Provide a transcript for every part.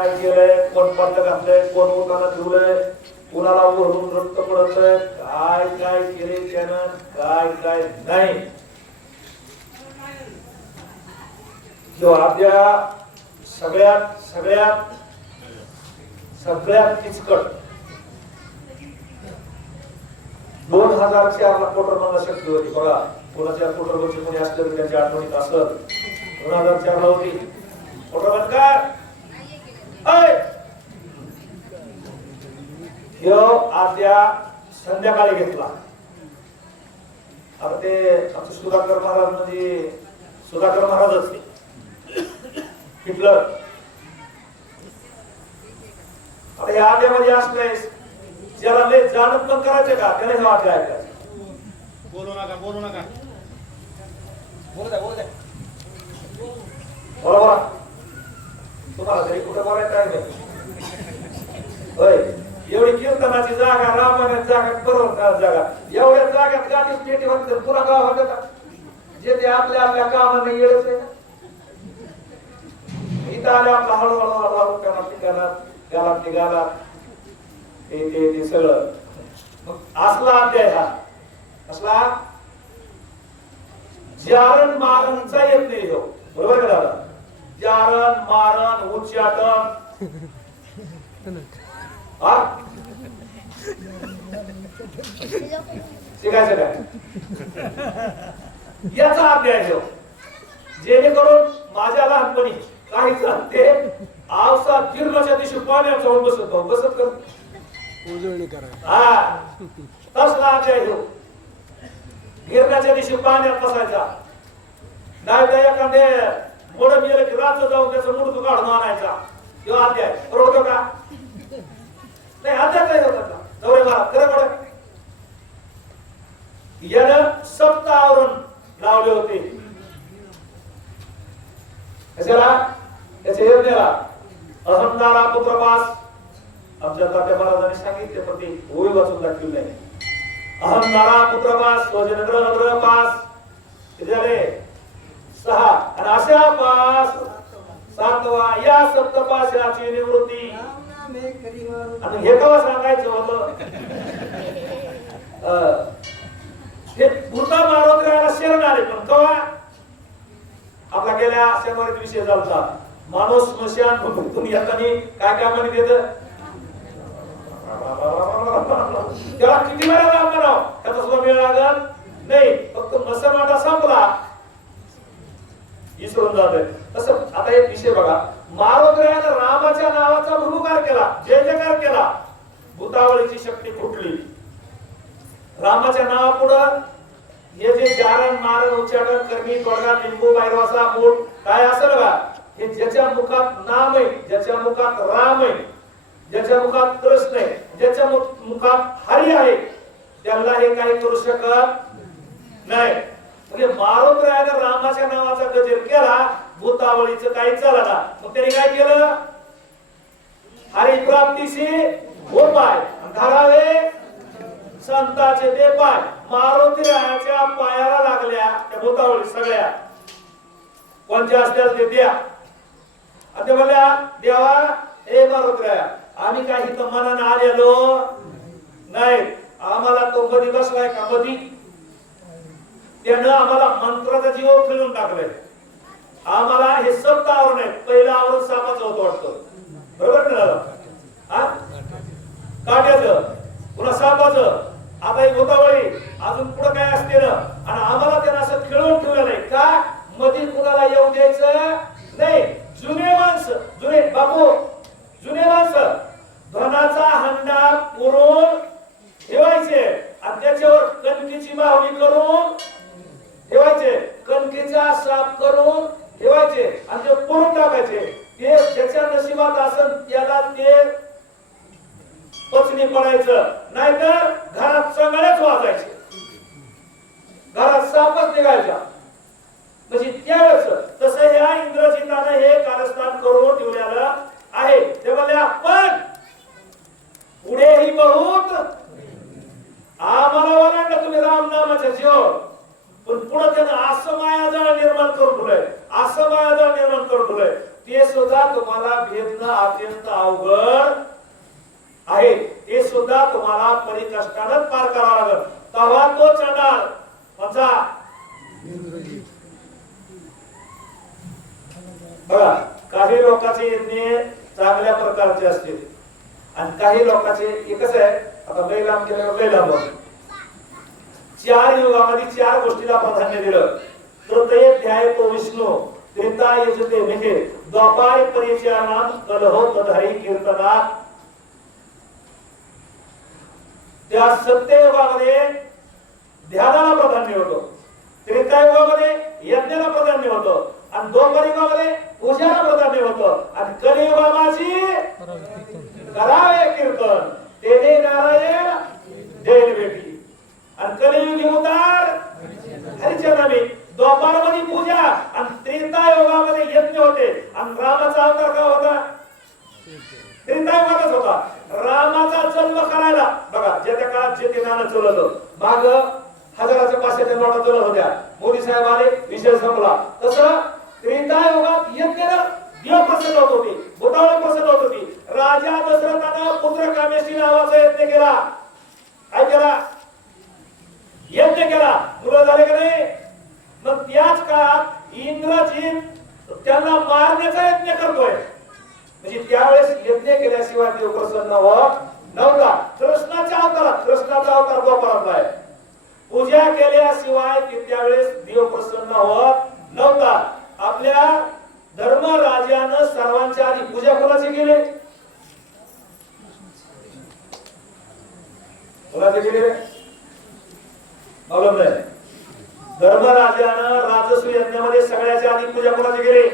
काय केलंय, कोण पट्ट घातलंय, कोण उताना ठेवलंय, कुणाला ओढून रक्त पडतंय, काय काय केले त्यानं, काय काय नाही. जो आपल्या सगळ्यात सगळ्यात सगळ्यात किचकट 2004 ला कोटरमनला शक्ती होती बघा. कोणाच्या कोटरवरची कोणी असलं तर त्यांच्या आठवणीत असलं. 2004 ला होती कोटरमन काय आद्या संध्याकाळी घेतला. आता ते आमचे सुधाकर महाराज म्हणजे सुधाकर महाराजच ते हिटलर. आता या आद्यामध्ये असले ज्याला लय जाणत पण करायचे का त्याला हे वाटलं ऐकायचं. बोलू नका बोलू नका बोलू द्या बरोबर. तुम्हाला तरी कुठं बोलायचं आहे नाही होय. एवढी कीर्तनाची जागा, रामायणाची जागा, बरोबर जागा, एवढ्या जाग्यात गाठी पेटी होते पुरा गाव होतं का जे ते आपल्या आपल्या कामाने येळच. इथं आले आपला हळूहळू हळूहळू गालात निघाला ते सगळं. मग असला अध्याय हा असला जारण मारणचा येत नाही हो. बरोबर का दादा? जारण मारण उच्चाटन शिकायचं काय याचा अध्याय ठेव. जेणेकरून माझ्या लहानपणी काही चालते आवसा गिरणाच्या दिवशी पाण्यात जाऊन बसत कर तसला अध्याय ठेव. गिरणाच्या दिवशी पाण्यात बसायचा नाही तर एखादे मोड गेलं की रात्र जाऊन त्याचं मुडकं काढून आणायचा. किंवा अध्याय बरोबर का नाही? अध्याय काय होता का जवळ मला खरं पड यानं सप्तावरण लावले होते. कशाला? त्याच्या यज्ञाला. अहंकारा पुत्रपास आमच्या तात्या महाराजांनी सांगितले पण ते ओळी वाचून दाखवली नाही. अहंकारा पुत्रपास स्वजनग्रह ग्रहपास किती झाले? 6. आणि अशा पास 7वा या सप्तपाशाची निवृत्ती. आणि हे केव्हा सांगायचं होतं? हे भूता मारोत्राला शरणारे पण केव्हा? आपला गेल्या शनिवारी विषय झाला. माणूस स्मशान भूतून येताना काय काय म्हणत येतं त्याला किती वेळा नाव म्हणावं त्याचा सुद्धा वेळ लागत नाही. फक्त मसनवाटा संपला विसरून जाते. तसं आता एक विषय बघा. मारोत्राने रामाच्या नावाचा भूकार केला, जय जयकार केला, भूतावळीची शक्ती फुटली. रामाच्या नावापुढं हे जे जारण मारण उच्चाटन करणी कोडगा लिंबू बायरवासा मूळ काय असेल का हे ज्याच्या मुखात नाम आहे, ज्याच्या मुखात राम आहे, ज्याच्या मुखात कृष्ण आहे, ज्याच्या मुखात हरी आहे त्याला हे काही करू शकत नाही. म्हणजे मारुत्राने रामाच्या नावाचा गजर केला, भूतावळीचं काही चालला. मग त्याने काय केलं? हरी प्राप्तीशी उपाय धरावे संताचे ते पाय. मारुतीरायाच्या पायाला लागल्या त्या भूतावळी सगळ्या कोणत्या असतील ते द्या. आता म्हणल्या देवा हे मारुतीराया आम्ही काही तर मनाने आलेलो नाही, आम्हाला तो कधी बसलाय का कधी त्यानं आम्हाला मंत्राचा जीव खेळून टाकलाय. आम्हाला हे सप्त आवरण आहे. पहिलं आवरण सापाचं होतं वाटतं बरोबर ना? काट्याचं पुन्हा सापाचं आता ही भूतावळी अजून पुढे काय असते ना. आणि आम्हाला त्यांना असं खेळून ठेवलं नाही का मध्ये कुणाला येऊ द्यायचं नाही. जुने माणसं जुने बापू जुने माणसं धनाचा हंडा पुरून ठेवायचे आणि त्याच्यावर कणकीची बाहुली करून ठेवायचे, कणकीचा साफ करून ठेवायचे आणि ते पुरून टाकायचे. ते ज्याच्या नशिबात असेल त्याला ते पचनी पडायचं, नाहीतर घरात सगळेच वाजायचे, घरात सापच निघायचा. म्हणजे त्यावेळेस तसं ह्या इंग्रजीतानं हे कारस्थान करून ठेवलेलं आहे. ते म्हणले आपण पुढेही बहुत आम्हाला ओलांडलं तुम्ही राम नामाच्या जीवावर, पण पुढे त्यानं असं मायाजाळ निर्माण करून ठेवलंय, असं मायाजाळ निर्माण करून ठेवलंय ते सुद्धा तुम्हाला भेदणं अत्यंत अवघड आहे, ते सुद्धा तुम्हाला परिकष्टानच पार करावं लागेल. तेव्हा तो चंडाळ माझा बघा, काही लोकांचे यज्ञ चांगल्या प्रकारचे असतील आणि काही लोकांचे एकच आहे. आता लय लांब केल्यावर लय लांब. 4 युगामध्ये 4 गोष्टीला प्राधान्य दिलं. तृतीय ध्याय तो विष्णू, त्रेता यजते मेघे, द्वापार परिचयानाम कलहो तधारी कीर्तनात. त्या सत्ययुगामध्ये ध्यानाला प्राधान्य होतं, त्रेतायुगामध्ये यज्ञाला प्राधान्य होतं आणि द्वापार युगामध्ये पूजाला प्राधान्य होतं आणि कलियुगाची करावे कीर्तन तेने नारायण जैन भेटी आणि कलियुगी उतार हरीच्या नामे. द्वापारमध्ये पूजा आणि त्रेतायुगामध्ये यज्ञ होते आणि रामाचा अवतार काय होता? त्रेतायुगातच होता. रामाचा जन्म करायला बघा, ज्या त्या काळात जे ते नाणं चलत होतं, माग हजाराच्या 500च्या नोटा चलत होत्या, मोदी साहेब आले, विषय संपला. तसं त्रेतायुगात यज्ञाला देव प्रसन्न होत होते, भूतावळ प्रसन्न होत होती. राजा दशरथानं पुत्र कामेशी नावाचा यज्ञ केला. काय केला? यज्ञ केला. मुलं झाले का नाही? मग त्याच काळात इंद्रजित त्यांना मारण्याचा यज्ञ करतोय. म्हणजे त्यावेळेस यज्ञ केल्याशिवाय देव प्रसन्न होत नव्हता. कृष्णाच्या अवतारात, कृष्णाचा अवतार द्वापारातला आहे, पूजा केल्याशिवाय त्यावेळेस देव प्रसन्न होत नव्हता. आपल्या धर्मराजानं सर्वांच्या आधी पूजा कोणाची केली? कोणाची केली? मालूम नाही. धर्मराजानं राजसूय यज्ञामध्ये सगळ्याच्या आधी पूजा कोणाची केली?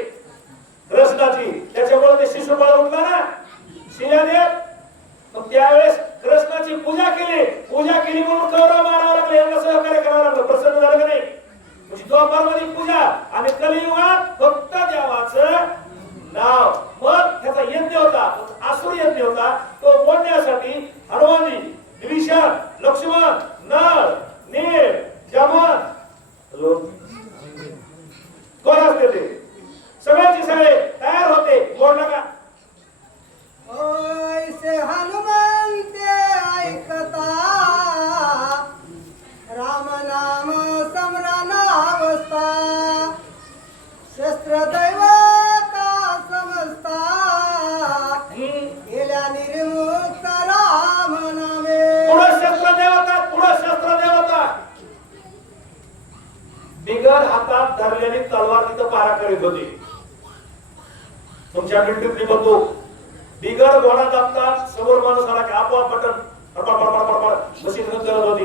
कृष्णाची. त्याच्यामुळे ते शिशुपाळ उठला ना, शिलादेव. मग त्यावेळेस कृष्णाची पूजा केली. पूजा केली म्हणून कौरव मारावं लागले, यांना सहकार्य करावं लागलं. प्रसन्न झालं का नाही? म्हणजे द्वापारमध्ये पूजा आणि कलियुगात फक्त देवाचं नाव. मग त्याचा यज्ञ होता, आसुर यज्ञ होता. तो बोलण्यासाठी हनुमानजी, विभीषण, लक्ष्मण, नळ, नीळ, जमन कोण असते ते सगळ्यांचे सगळे तयार होते. बोल नका ऐसे हनुमंते ऐकता राम नाम स्मरण अवस्था शस्त्र दैव का समजता गेल्या निर्मुक्त राम नामे. पुढं शस्त्र देवता, पुढं शस्त्र देवता. बिगर हातात धरलेली तलवार तिथं पारा करीत होती. तुमच्या मिलिटरीतली बंदूक बिगर घोडा दाबतात, समोर माणूस आला की आपोआप बटन मशीन करत होती.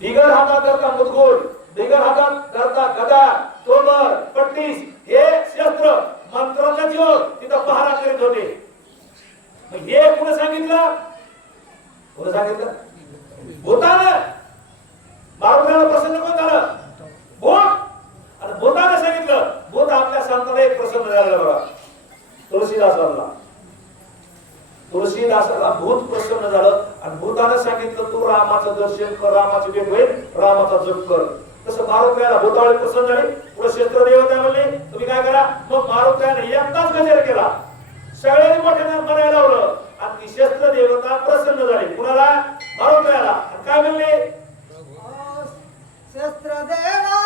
बिगर हातात धरता मुदगुळ, बिगर हातात धरता गदा, तोमर, पट्टीस, हे शस्त्र मंत्राचा जोर तिथं पहारा करीत होते. मग हे पुढे सांगितलं, पुढे सांगितलं भूतानं. मारुतीला प्रसन्न कोण झालं? भूत. आणि भूतानं सांगितलं. भूत आपल्या संताला एक प्रसन्न झालेला बघा, तुळशीदासाला. तुळशीदासाला भूत प्रसन्न झालं आणि भूतानं सांगितलं तू रामाचं दर्शन कर, रामाची भेट होईल, रामाचा जप कर. तसं मारुतीला भूतावळी प्रसन्न झाली. पुढे शस्त्र देवता म्हणले तुम्ही काय करा. मग मारुतीने एकदाच गजर केला, सगळ्यांनी मोठ्याने म्हणायला लावलं आणि ती शस्त्र देवता प्रसन्न झाली. कुणाला? मारुतीला. काय म्हणले? शस्त्र देवा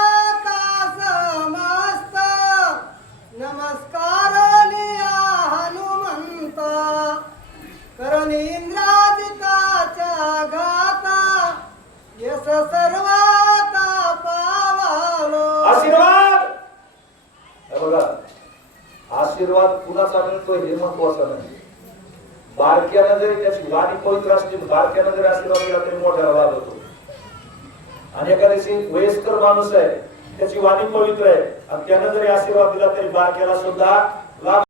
का समस्त नमस्कार लिया हनुमंता करण इंद्राजिताच्या घाता यश सर्वाता पावालो. आशीर्वाद बघा, आशीर्वाद कुणाचा मिळतो हे महत्वाचं नाही. बारक्यानं जरी त्याची वाणी पवित्र असली, बारक्यानं जरी आशीर्वाद दिला तरी मोठ्याला लाभ होतो. आणि एखाद्याची वयस्कर माणूस आहे, त्याची वाणी पवित्र आहे आणि त्यानं जरी आशीर्वाद दिला तरी बारक्याला सुद्धा लाभ